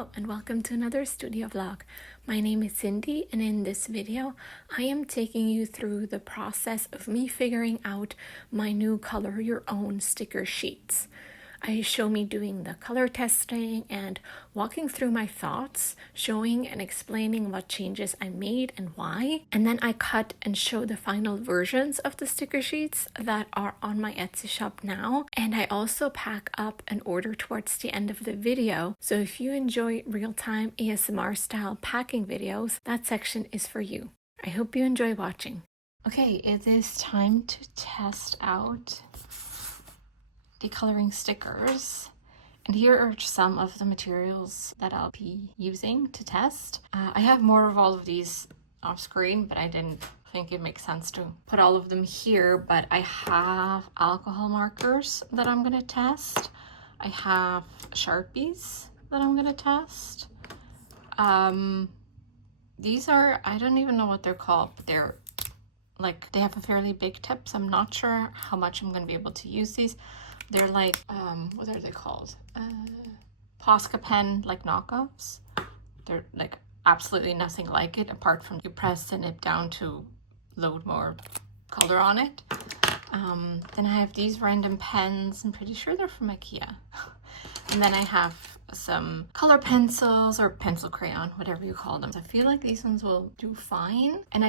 Hello and welcome to another studio vlog. My name is Cindy, and in this video I am taking you through the process of me figuring out my new color your own sticker sheets. I show me doing the color testing and walking through my thoughts, showing and explaining what changes I made and why, and then I cut and show the final versions of the sticker sheets that are on my Etsy shop now, and I also pack up and order towards the end of the video. So if you enjoy real-time ASMR style packing videos, that section is for you. I hope you enjoy watching. Okay, it is time to test out decoloring stickers, and here are some of the materials that I'll be using to test. I have more of all of these off screen, but I didn't think it makes sense to put all of them here. But I have alcohol markers that I'm gonna test. I have Sharpies that I'm gonna test. These are, I don't even know what they're called, but they're like, they have a fairly big tip, so I'm not sure how much I'm gonna be able to use these. They're like, what are they called? Posca pen, like knockoffs. They're like absolutely nothing like it, apart from you press the nib down to load more color on it. Then I have these random pens. I'm pretty sure they're from IKEA. And then I have some color pencils or pencil crayon, whatever you call them. I feel like these ones will do fine. And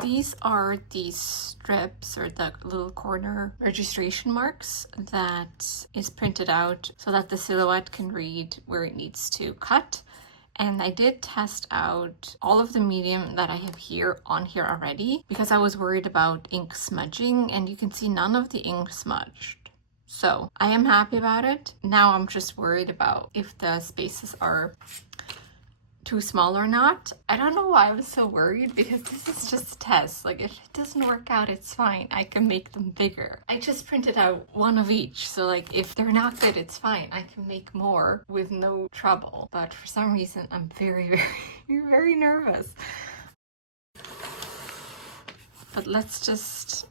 these are the strips or the little corner registration marks that is printed out so that the silhouette can read where it needs to cut. And I did test out all of the medium that I have here on here already because I was worried about ink smudging, and you can see none of the ink smudged. So I am happy about it. Now I'm just worried about if the spaces are too small or not. I don't know why I was so worried, because this is just a test. Like, if it doesn't work out, it's fine. I can make them bigger. I just printed out one of each, so like if they're not good, it's fine. I can make more with no trouble. But for some reason I'm very very nervous. But let's just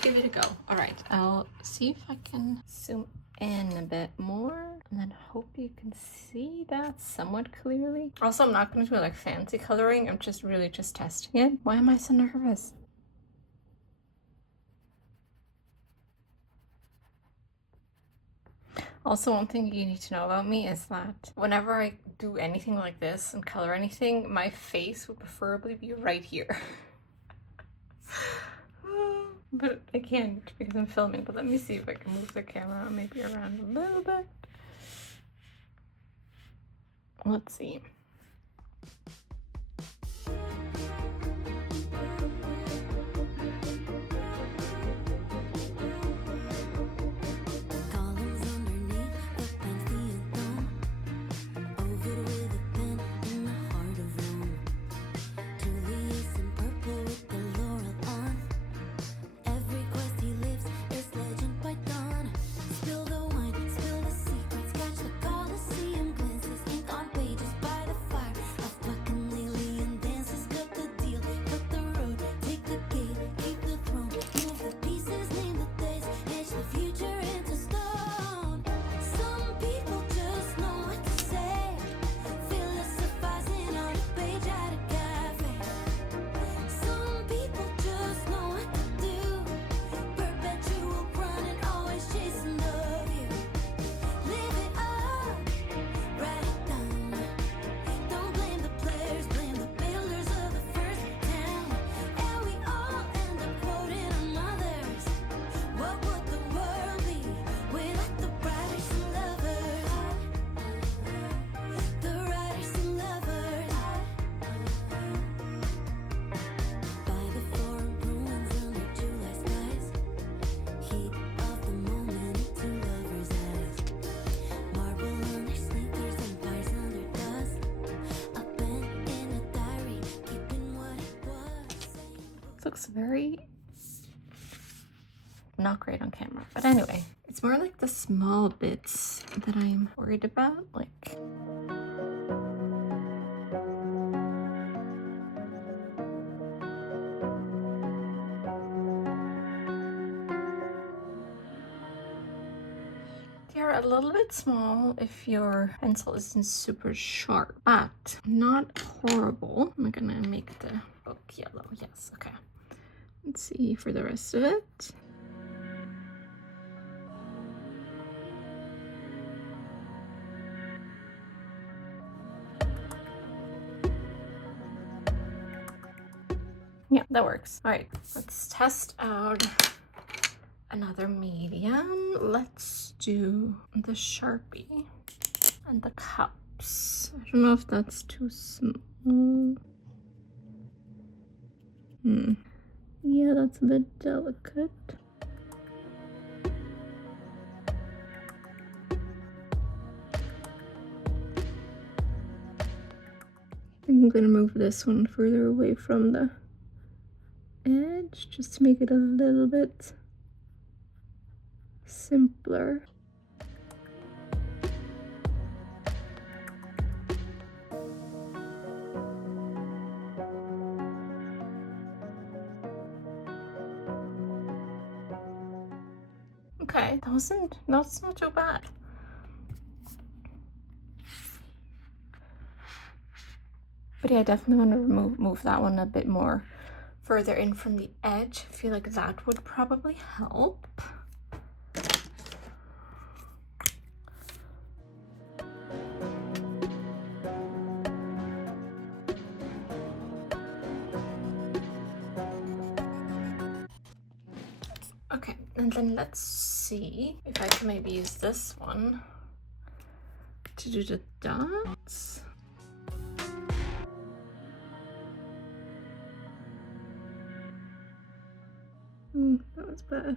give it a go. All right, I'll see if I can zoom in a bit more and then hope you can see that somewhat clearly. Also, I'm not going to do like fancy coloring. I'm just really just testing it. Why am I so nervous? Also, one thing you need to know about me is that whenever I do anything like this and color anything, my face would preferably be right here. But I can't because I'm filming. But let me see if I can move the camera maybe around a little bit. Let's see. Looks very not great on camera, but anyway, it's more like the small bits that I'm worried about, like are a little bit small if your pencil isn't super sharp, but not horrible. I'm gonna make the book yellow. Yes, okay. Let's see for the rest of it. Yeah, that works. All right, let's test out another medium. Let's do the Sharpie and the cups. I don't know if that's too small. Yeah, that's a bit delicate. I'm gonna move this one further away from the edge just to make it a little bit simpler. Okay, that's not too bad. But yeah, I definitely want to move that one a bit more further in from the edge. I feel like that would probably help. Okay, and then let's see if I can maybe use this one to do the dots. That was bad.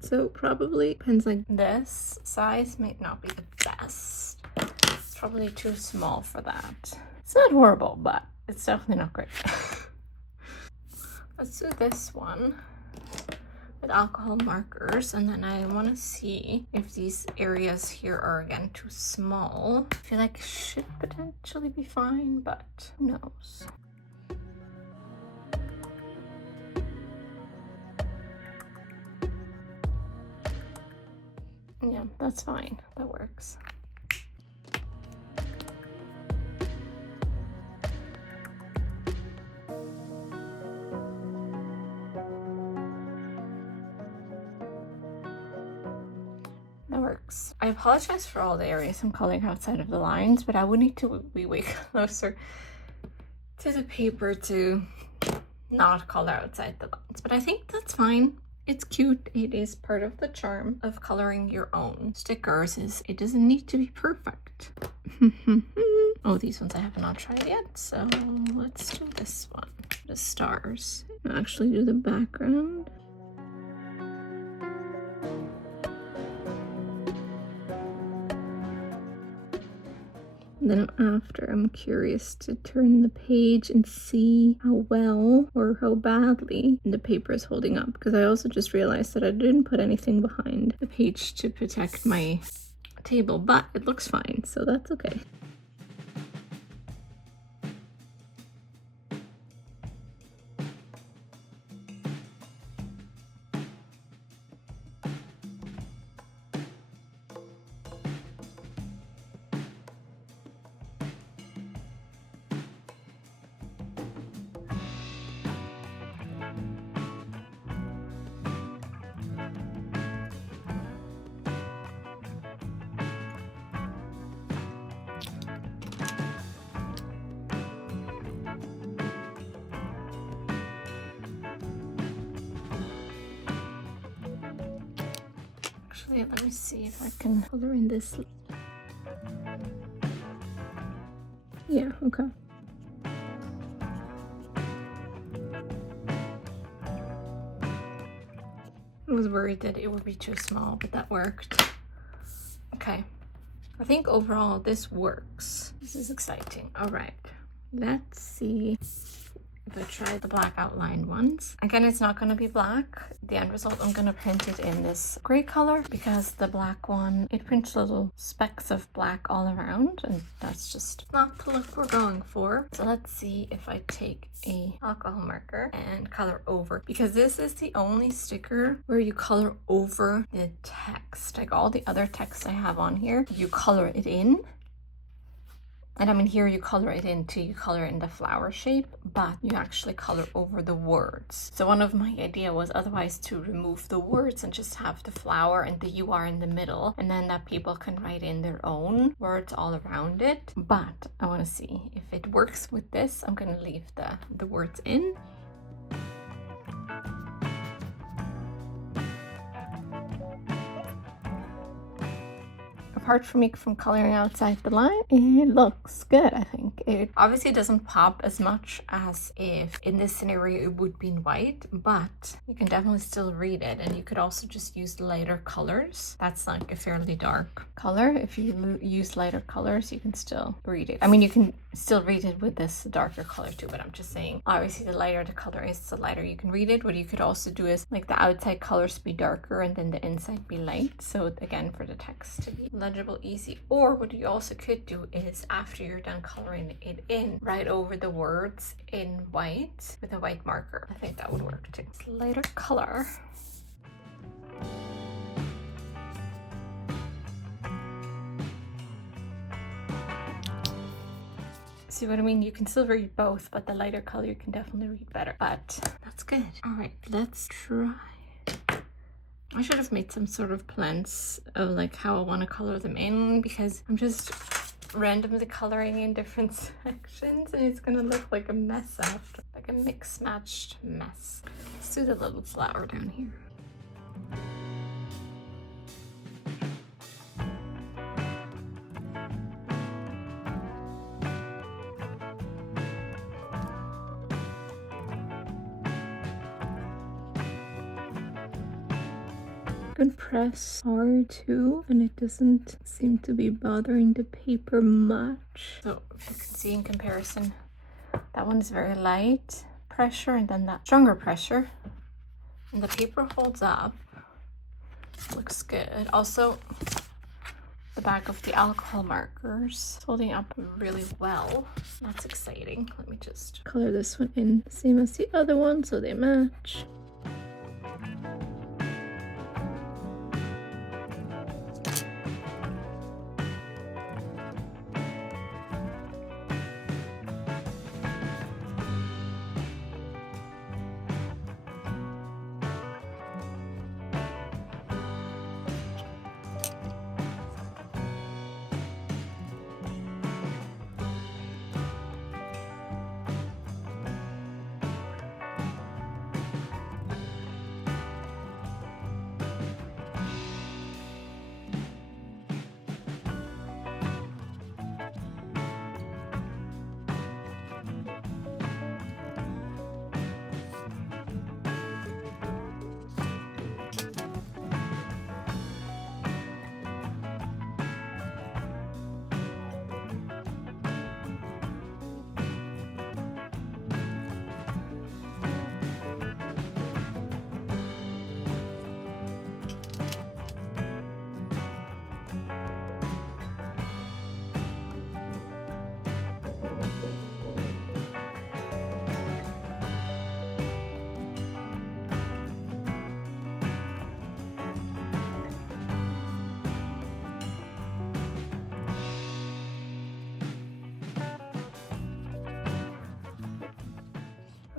So probably pens like this size might not be the best. It's probably too small for that. It's not horrible, but it's definitely not great. Let's do this one with alcohol markers, and then I want to see if these areas here are again too small. I feel like it should potentially be fine, but who knows? Yeah, that's fine. That works. That works. I apologize for all the areas I'm coloring outside of the lines, but I would need to be way closer to the paper to not color outside the lines. But I think that's fine. It's cute. It is part of the charm of coloring your own stickers, is it doesn't need to be perfect. Oh, these ones I have not tried yet, so let's do this one. The stars. I'll actually do the background. And then after, I'm curious to turn the page and see how well or how badly the paper is holding up, because I also just realized that I didn't put anything behind the page to protect my table, but it looks fine, so that's okay. Actually, let me see if I can color in this. Yeah, okay. I was worried that it would be too small, but that worked. Okay. I think overall this works. This is exciting. All right. Let's see we try the black outlined ones. Again, it's not going to be black. The end result, I'm going to print it in this gray color because the black one, it prints little specks of black all around, and that's just not the look we're going for. So let's see if I take a alcohol marker and color over, because this is the only sticker where you color over the text. Like all the other text I have on here, you color it in. And I mean, here you color it into, you color in the flower shape, but you actually color over the words. So one of my idea was otherwise to remove the words and just have the flower and the UR in the middle, and then that people can write in their own words all around it. But I want to see if it works with this. I'm going to leave the words in. Apart from me from coloring outside the line, it looks good. I think it obviously doesn't pop as much as if in this scenario it would be in white, but you can definitely still read it. And you could also just use lighter colors. That's like a fairly dark color. If you use lighter colors, you can still read it. I mean, you can still read it with this darker color too, but I'm just saying, obviously the lighter the color is, the lighter you can read it. What you could also do is like the outside colors be darker and then the inside be light, so again for the text to be legible, easy. Or what you also could do is, after you're done coloring it in, write over the words in white with a white marker. I think that would work too. It's lighter color. See what I mean? You can still read both, but the lighter color you can definitely read better. But that's good. All right, let's try. I should have made some sort of plans of like how I want to color them in, because I'm just randomly coloring in different sections and it's gonna look like a mess after, like a mix matched mess. Let's do the little flower down here. Can press hard too, and it doesn't seem to be bothering the paper much. So you can see in comparison, that one is very light pressure and then that stronger pressure, and the paper holds up. Looks good. Also, the back of the alcohol markers is holding up really well. That's exciting. Let me just color this one in same as the other one so they match.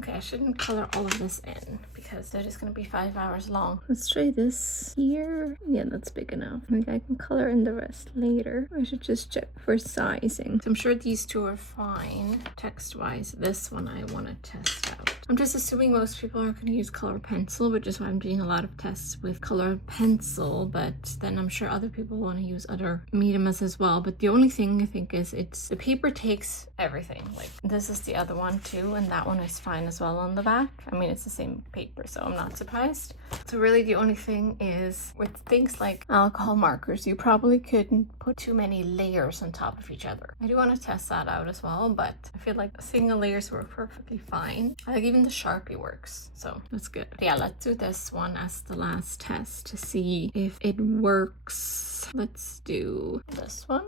I shouldn't color all of this in because they're just going to be 5 hours long. Let's try this here. Yeah, that's big enough. Maybe I can color in the rest later. I should just check for sizing. So I'm sure these two are fine text-wise. This one I want to test out. I'm just assuming most people are going to use color pencil, which is why I'm doing a lot of tests with color pencil, but then I'm sure other people want to use other mediums as well. But the only thing I think is the paper takes everything. Like this is the other one too, and that one is fine as well on the back. I mean, it's the same paper, so I'm not surprised. So really the only thing is with things like alcohol markers, you probably couldn't put too many layers on top of each other. I do want to test that out as well, but I feel like single layers work perfectly fine. I think even the Sharpie works, so that's good. But yeah, let's do this one as the last test to see if it works. Let's do this one.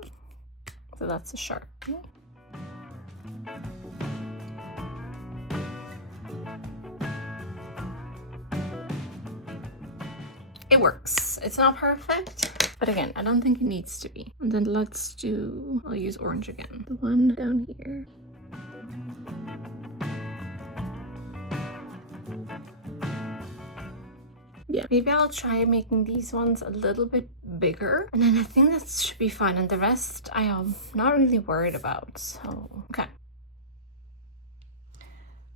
So that's a Sharpie. It works. It's not perfect, but again, I don't think it needs to be. And then let's do, I'll use orange again. The one down here. Yeah, maybe I'll try making these ones a little bit bigger, and then I think that should be fine, and the rest I am not really worried about, so okay.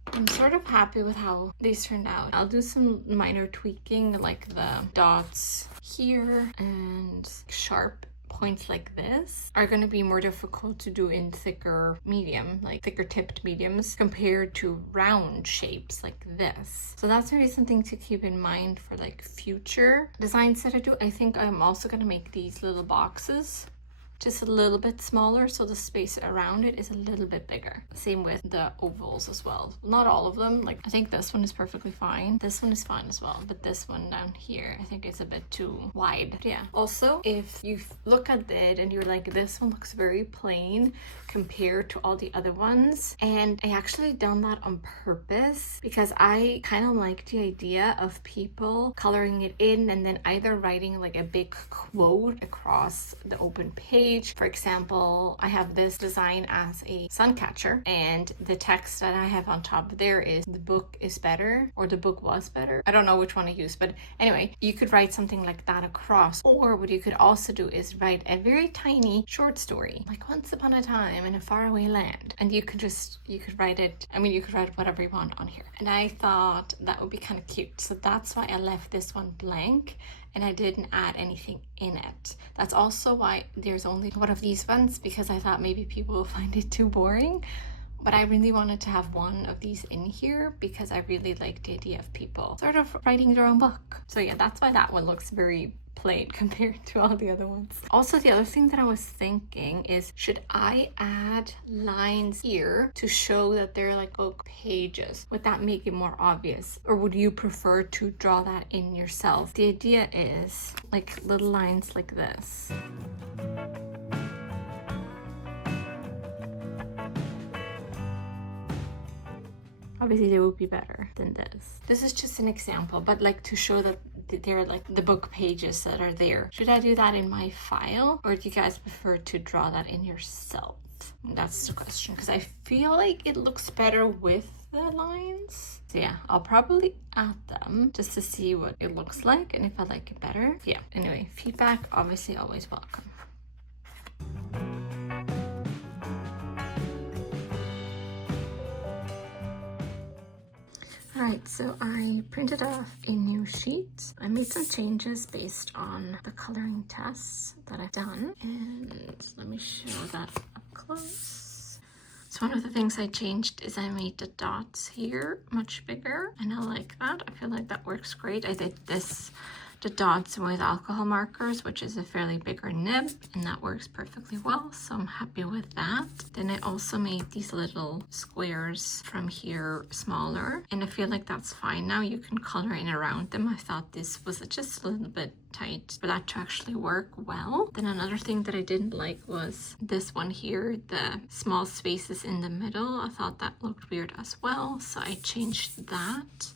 I'm sort of happy with how these turned out. I'll do some minor tweaking, like the dots here, and sharp points like this are going to be more difficult to do in thicker medium, like thicker tipped mediums, compared to round shapes like this. So that's maybe something to keep in mind for like future designs that I do. I think I'm also going to make these little boxes just a little bit smaller, so the space around it is a little bit bigger. Same with the ovals as well. Not all of them, like I think this one is perfectly fine. This one is fine as well, but this one down here, I think it's a bit too wide. Yeah. Also, if you look at it and you're like, this one looks very plain compared to all the other ones, and I actually done that on purpose because I kind of like the idea of people coloring it in and then either writing like a big quote across the open page. For example, I have this design as a sun catcher, and the text that I have on top there is the book is better, or the book was better. I don't know which one I use, but anyway, you could write something like that across. Or what you could also do is write a very tiny short story, like once upon a time in a faraway land, and you could write it, I mean, you could write whatever you want on here. And I thought that would be kind of cute, so that's why I left this one blank and I didn't add anything in it. That's also why there's only one of these ones, because I thought maybe people will find it too boring. But I really wanted to have one of these in here because I really like the idea of people sort of writing their own book. So yeah, that's why that one looks very plain compared to all the other ones. Also, the other thing that I was thinking is, should I add lines here to show that they're like book pages? Would that make it more obvious? Or would you prefer to draw that in yourself? The idea is like little lines like this. Obviously they would be better than this. This is just an example, but like to show that they're like the book pages that are there. Should I do that in my file, or do you guys prefer to draw that in yourself? That's the question, because I feel like it looks better with the lines. So yeah, I'll probably add them just to see what it looks like and if I like it better. Yeah, anyway, feedback obviously always welcome. Alright, so I printed off a new sheet. I made some changes based on the coloring tests that I've done, and let me show that up close. So one of the things I changed is I made the dots here much bigger, and I like that. I feel like that works great. I did the dots with alcohol markers, which is a fairly bigger nib, and that works perfectly well, so I'm happy with that. Then I also made these little squares from here smaller, and I feel like that's fine now. You can color in around them. I thought this was just a little bit tight for that to actually work well. Then another thing that I didn't like was this one here, the small spaces in the middle. I thought that looked weird as well, so I changed that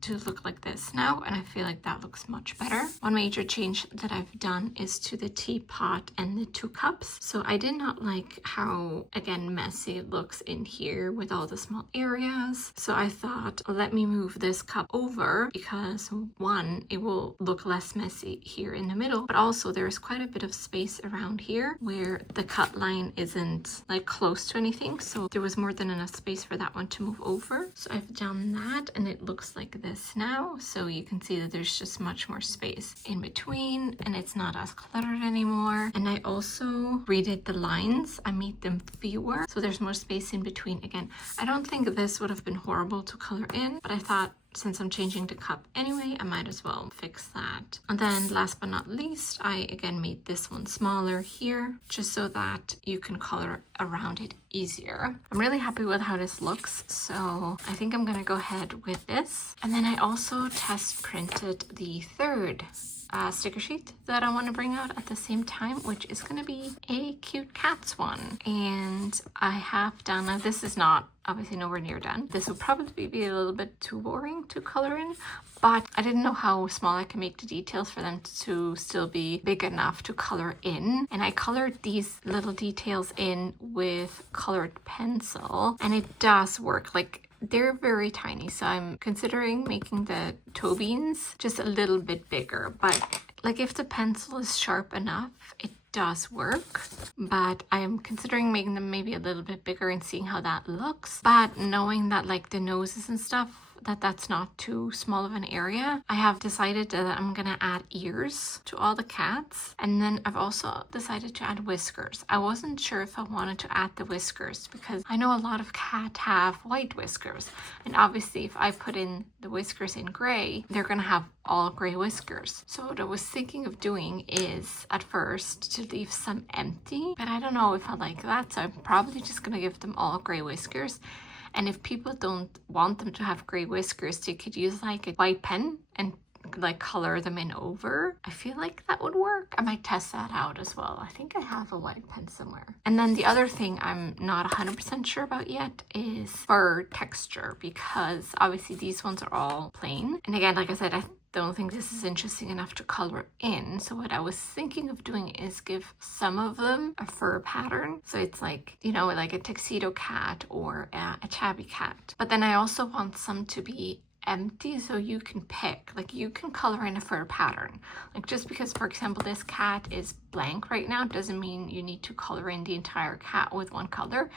to look like this now, and I feel like that looks much better. One major change that I've done is to the teapot and the 2 cups. So I did not like how, again, messy it looks in here with all the small areas. So I thought, let me move this cup over, because one, it will look less messy here in the middle, but also there's quite a bit of space around here where the cut line isn't like close to anything. So there was more than enough space for that one to move over. So I've done that, and it looks like this. this now, so you can see that there's just much more space in between and it's not as cluttered anymore. And I also redid the lines. I made them fewer, so there's more space in between. Again, I don't think this would have been horrible to color in, but I thought since I'm changing the cup anyway, I might as well fix that. And then last but not least, I again made this one smaller here, just so that you can color around it easier. I'm really happy with how this looks, so I think I'm gonna go ahead with this. And then I also test printed the third sticker sheet that I want to bring out at the same time, which is going to be a cute cats one. And I have done, now this is not obviously nowhere near done. This will probably be a little bit too boring to color in, but I didn't know how small I can make the details for them to still be big enough to color in. And I colored these little details in with colored pencil, and it does work. Like, they're very tiny, so I'm considering making the toe beans just a little bit bigger. But like, if the pencil is sharp enough, it does work. But I'm considering making them maybe a little bit bigger and seeing how that looks. But knowing that like the noses and stuff, that's not too small of an area, I have decided that I'm gonna add ears to all the cats. And then I've also decided to add whiskers. I wasn't sure if I wanted to add the whiskers because I know a lot of cats have white whiskers, and obviously if I put in the whiskers in gray, they're gonna have all gray whiskers. So what I was thinking of doing is at first to leave some empty, but I don't know if I like that, so I'm probably just gonna give them all gray whiskers. And if people don't want them to have gray whiskers, they could use like a white pen and like color them in over. I feel like that would work. I might test that out as well. I think I have a white pen somewhere. And then the other thing I'm not 100% sure about yet is fur texture, because obviously these ones are all plain. And again, like I said, I don't think this is interesting enough to color in. So what I was thinking of doing is give some of them a fur pattern. So it's like, you know, like a tuxedo cat or a tabby cat. But then I also want some to be empty, so you can pick, like you can color in a fur pattern. Like just because, for example, this cat is blank right now doesn't mean you need to color in the entire cat with one color.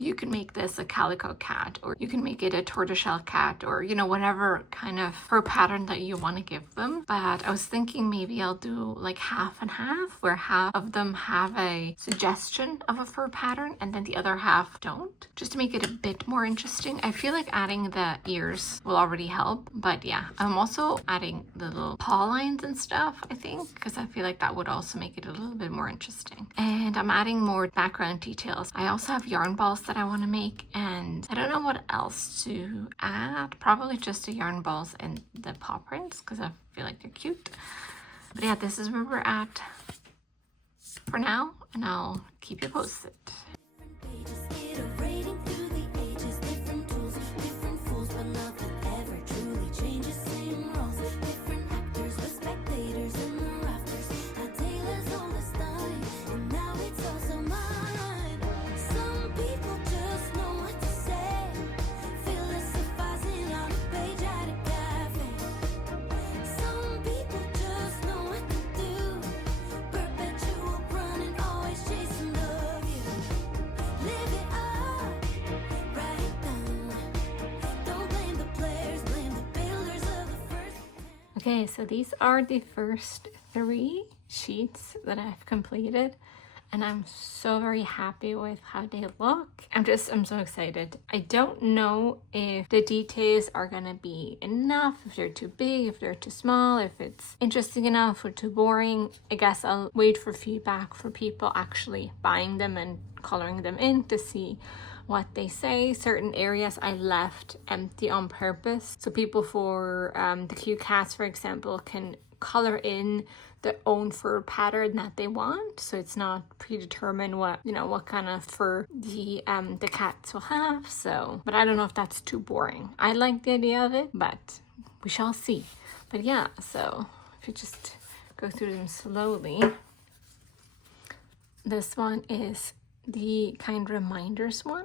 You can make this a calico cat, or you can make it a tortoiseshell cat, or, you know, whatever kind of fur pattern that you want to give them. But I was thinking maybe I'll do like half and half, where half of them have a suggestion of a fur pattern and then the other half don't, just to make it a bit more interesting. I feel like adding the ears will already help, but yeah, I'm also adding the little paw lines and stuff, I think, because I feel like that would also make it a little bit more interesting. And I'm adding more background details. I also have yarn balls that I want to make, and I don't know what else to add. Probably just the yarn balls and the paw prints, because I feel like they're cute. But yeah, this is where we're at for now, and I'll keep you posted. Okay, so these are the first 3 sheets that I've completed, and I'm so very happy with how they look. I'm so excited. I don't know if the details are gonna be enough, if they're too big, if they're too small, if it's interesting enough or too boring. I guess I'll wait for feedback for people actually buying them and coloring them in to see what they say. Certain areas I left empty on purpose, so people for the cute cats, for example, can color in their own fur pattern that they want, so it's not predetermined what, you know, what kind of fur the cats will have. So, but I don't know if that's too boring. I like the idea of it, but we shall see. But yeah, so if you just go through them slowly, this one is the kind reminders one.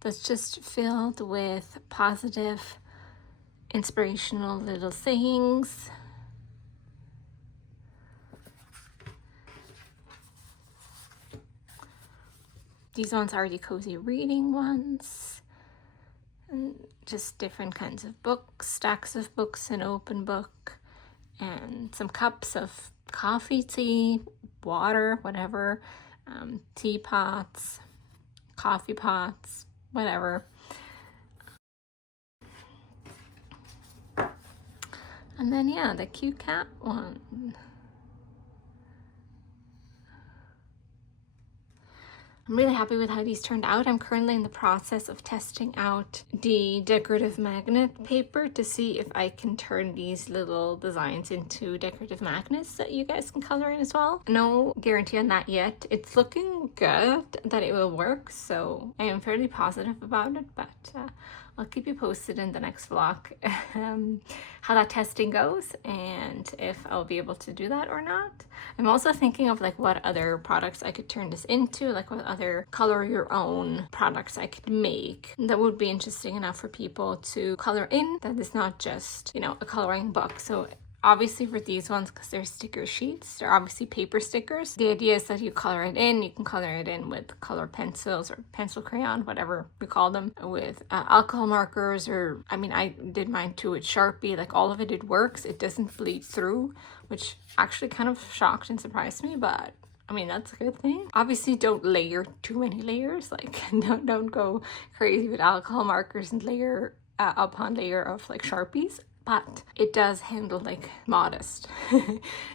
That's just filled with positive, inspirational little sayings. These ones are the cozy reading ones. And just different kinds of books, stacks of books, an open book, and some cups of coffee, tea, water, whatever, teapots, coffee pots, whatever. And then, yeah, the cute cat one. I'm really happy with how these turned out. I'm currently in the process of testing out the decorative magnet paper to see if I can turn these little designs into decorative magnets that you guys can color in as well. No guarantee on that yet. It's looking good that it will work, so I am fairly positive about it, but I'll keep you posted in the next vlog how that testing goes and if I'll be able to do that or not. I'm also thinking of like what other products I could turn this into, like what other color your own products I could make that would be interesting enough for people to color in, that is not just, you know, a coloring book. So obviously for these ones, because they're sticker sheets, they're obviously paper stickers. The idea is that you color it in. You can color it in with color pencils or pencil crayon, whatever we call them, with alcohol markers, or I mean, I did mine too with Sharpie. Like all of it, it works. It doesn't bleed through, which actually kind of shocked and surprised me, but I mean, that's a good thing. Obviously, don't layer too many layers. Like don't go crazy with alcohol markers and layer upon layer of like Sharpies. But it does handle like modest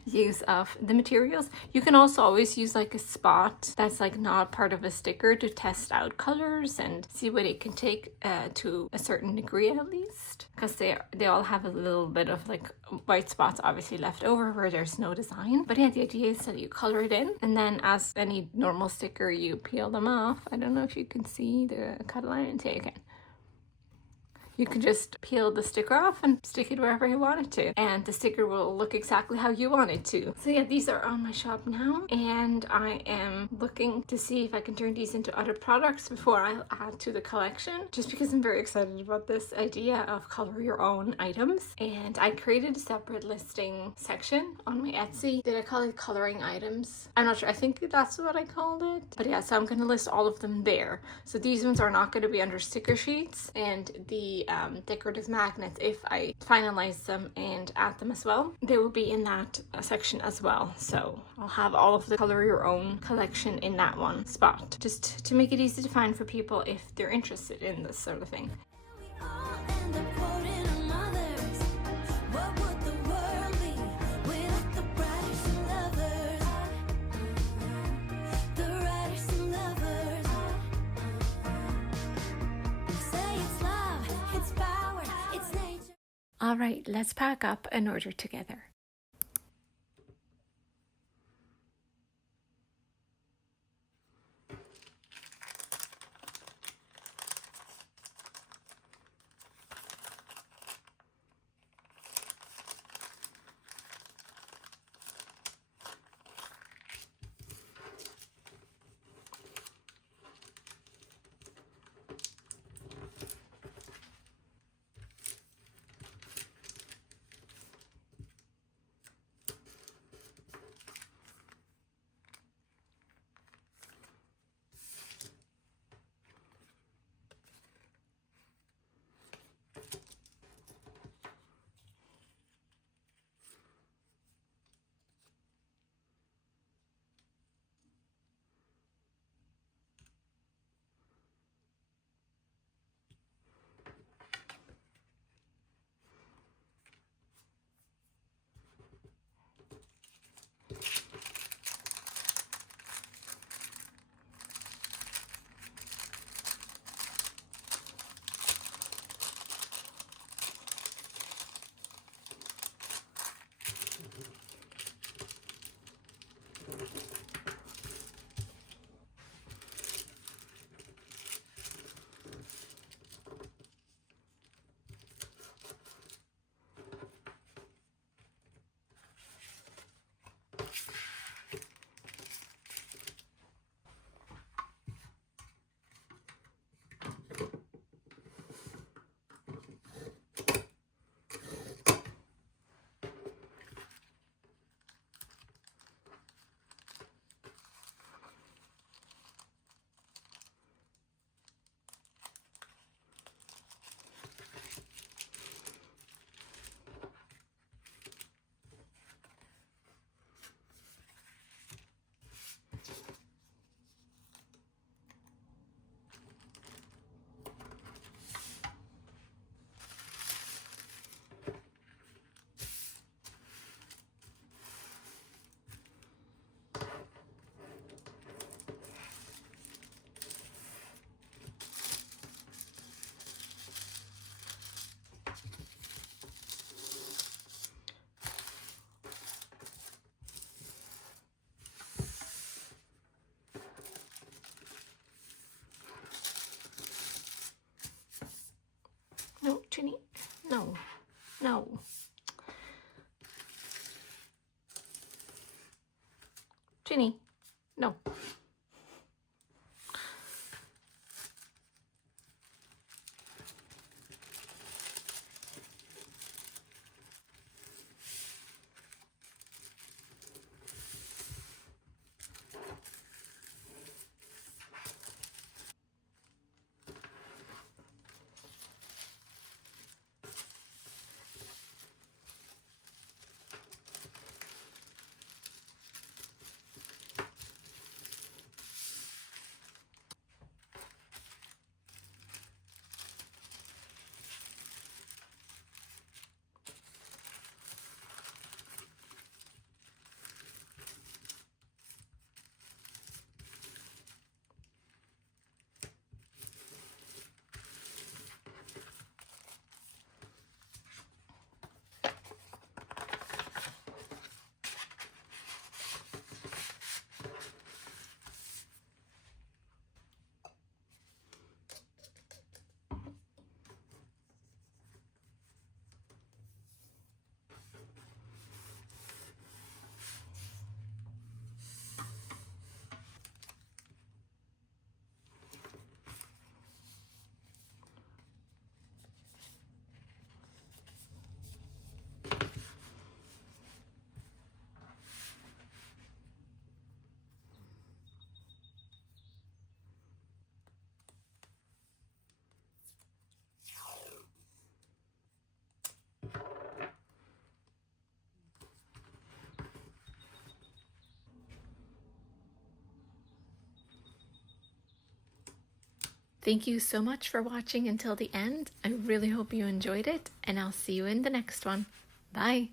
use of the materials. You can also always use like a spot that's like not part of a sticker to test out colors and see what it can take to a certain degree at least, because they all have a little bit of like white spots obviously left over where there's no design. But yeah, the idea is that you color it in, and then as any normal sticker, you peel them off. I don't know if you can see the cut lines. Yeah, you can. You can just peel the sticker off and stick it wherever you want it to, and the sticker will look exactly how you want it to. So yeah, these are on my shop now, and I am looking to see if I can turn these into other products before I add to the collection, just because I'm very excited about this idea of color your own items. And I created a separate listing section on my Etsy. Did I call it coloring items? I'm not sure. I think that's what I called it. But yeah, so I'm going to list all of them there. So these ones are not going to be under sticker sheets, and the decorative magnets, if I finalize them and add them as well, they will be in that section as well. So I'll have all of the color your own collection in that one spot, just to make it easy to find for people if they're interested in this sort of thing. All right, let's pack up and order together. Thank you so much for watching until the end. I really hope you enjoyed it, and I'll see you in the next one. Bye!